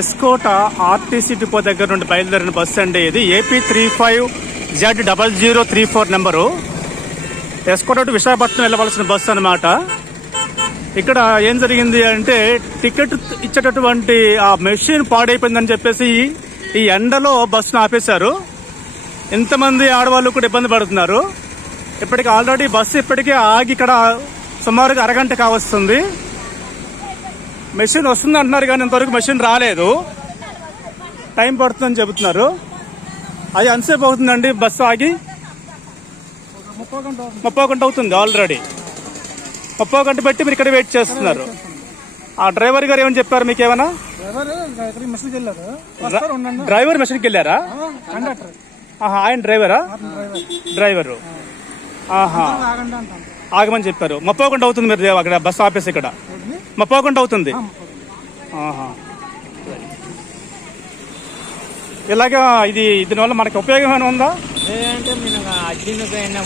S. Kota RTC depot దగ్గర నుండి బయలుదేరిన బస్సు అండి. ఇది AP35Z0034 number. S. Kota to Visakhapatnam వెళ్ళవలసిన బస్సు అనమాట. ఇక్కడ ఏం జరిగింది అంటే టికెట్ ఇచ్చేటటువంటి ఆ మెషిన్ పాడైపోయిందని చెప్పేసి ఈ ఎండలో బస్సును ఆపేశారు. ఇంతమంది ఆడవాళ్ళు కూడా ఇబ్బంది పడుతున్నారు. ఇప్పటికి ఆల్రెడీ బస్సు ఇప్పటికే ఆగి ఇక్కడ సుమారుగా అరగంట కావస్తుంది. మెషిన్ వస్తుంది అంటున్నారు కానీ ఇంతవరకు మెషిన్ రాలేదు. టైం పడుతుందని చెబుతున్నారు. అది ఎంతసేపు అవుతుందండి బస్సు ఆగి? 30 గంట అవుతుంది ఆల్రెడీ. 30 గంట పెట్టి మీరు ఇక్కడ వెయిట్ చేస్తున్నారు. ఆ డ్రైవర్ గారు ఏమని చెప్పారు మీకు? ఏమన్నా డ్రైవర్ మెషిన్కి వెళ్ళారా? ఆయన డ్రైవరా? డ్రైవరు ఆగమని చెప్పారు. 30 గంట అవుతుంది మీరు అక్కడ బస్సు ఆపేసి ఇక్కడ 30 గంట అవుతుంది. ఇలాగా దీనివల్ల మనకి ఉపయోగం ఏమైనా ఉందా? లేదంటే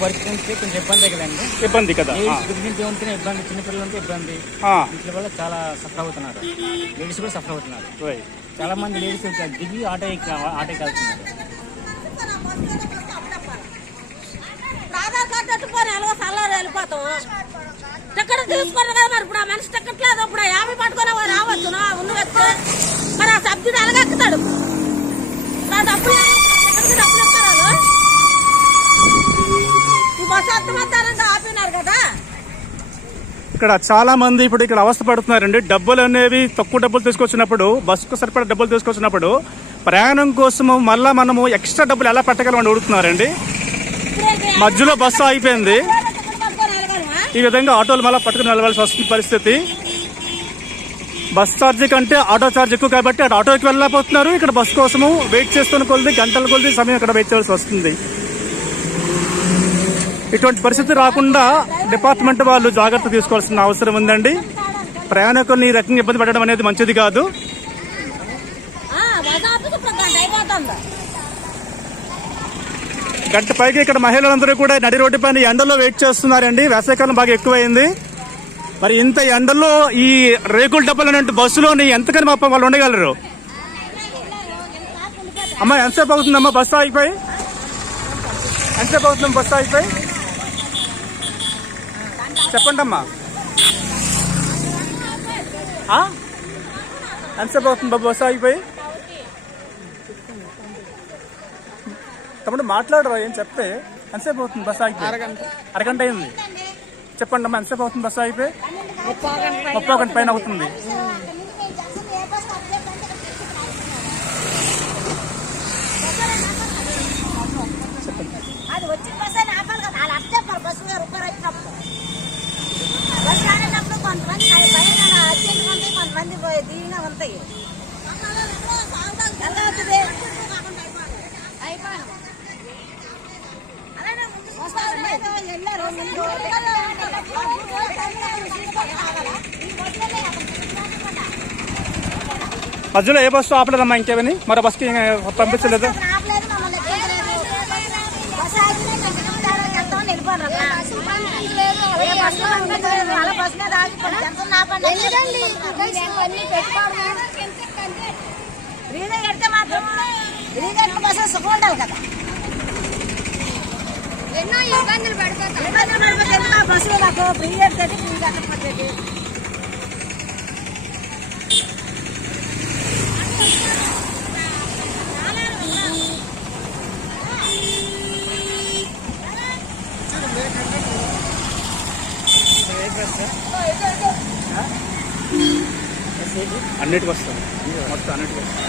వర్క్ కొంచెం ఇబ్బంది కదండి. ఇబ్బంది కదా, ఇబ్బంది, చిన్నపిల్లలు ఉంటే ఇబ్బంది. వీటి వల్ల చాలా సఫర్ అవుతున్నారు. లేడీస్ కూడా సఫర్ అవుతున్నారు. చాలా మంది లేడీస్ దిగి ఆటోకి వెళ్తున్నారు. వెళ్ళిపోతాం టికెట్ తీసుకుంటారు కదా మరి. ఇప్పుడు ఆ మనిషి టికెట్ లేదు. ఇప్పుడు 50 పట్టుకుని రావచ్చు ఉన్న వ్యక్తి. మరి ఆ సబ్సిడీ ఎలాగెక్కుతాడు? డబ్బులు ఇస్తారు. ఈ బస్సు అర్థమవుతారంటే ఆపినారు కదా. ఇక్కడ చాలా మంది ఇప్పుడు ఇక్కడ అవస్థ పడుతున్నారండి. డబ్బులు అనేవి తక్కువ డబ్బులు తీసుకొచ్చినప్పుడు, బస్సుకు సరిపడా డబ్బులు తీసుకొచ్చినప్పుడు ప్రయాణం కోసము మళ్ళా మనము ఎక్స్ట్రా డబ్బులు ఎలా పెట్టగలమని అడుగుతున్నారండి. మధ్యలో బస్సు అయిపోయింది. ఈ విధంగా ఆటోలు మళ్ళీ పట్టుకుని వెళ్ళవలసి వస్తుంది పరిస్థితి. బస్ ఛార్జీ కంటే ఆటో ఛార్జ్ ఎక్కువ కాబట్టి అటు ఆటోకి వెళ్ళలేకపోతున్నారు. ఇక్కడ బస్సు కోసము వెయిట్ చేస్తున్న కొద్ది గంటల కొద్ది సమయం ఇక్కడ వెయిట్ చేయాల్సి వస్తుంది. ఇటువంటి పరిస్థితి రాకుండా డిపార్ట్మెంట్ వాళ్ళు జాగ్రత్త తీసుకోవాల్సిన అవసరం ఉందండి. ప్రయాణికుల్ని ఈ రకంగా ఇబ్బంది పెట్టడం అనేది మంచిది కాదు. గంట పైకి ఇక్కడ మహిళలందరూ కూడా నడి రోడ్డు పైన ఎండలో వెయిట్ చేస్తున్నారండి. వేసవికాలం బాగా ఎక్కువైంది. మరి ఇంత ఎండలో ఈ రేకుల డబ్బులు అనే బస్సులోని ఎంతకని వాళ్ళు ఉండగలరు? అమ్మా ఎంతసేపు అవుతుందమ్మా బస్సు ఆగిపోయి? ఎంతసేపు అవుతుందమ్మా బస్సు ఆగిపోయి? చెప్పండి అమ్మా. ఎంతసేపు అవుతుంది బస్సు ఆగిపోయి? తమ్ముడు మాట్లాడరా, ఏం చెప్తే ఎంతసేపు అవుతుంది బస్సు ఆగిపోయి? అరగంట అయింది. చెప్పండి అమ్మా ఎంతసేపు అవుతుంది బస్సు అయిపోయి? 30 గంట పైన అవుతుంది. మధ్యలో ఏ బస్సు ఆపలేదమ్మా ఇంకేమని? మరో బస్కి పంపించలేదు. ఎన్నో ఇబ్బందులు పడిపోతాం. బస్సు నాకు ఫ్రీ ఎడుతుంది, ఫ్రీ కట్టకపోతే అన్నిటికి వస్తాం. మొత్తం అన్నిటికి వస్తాం.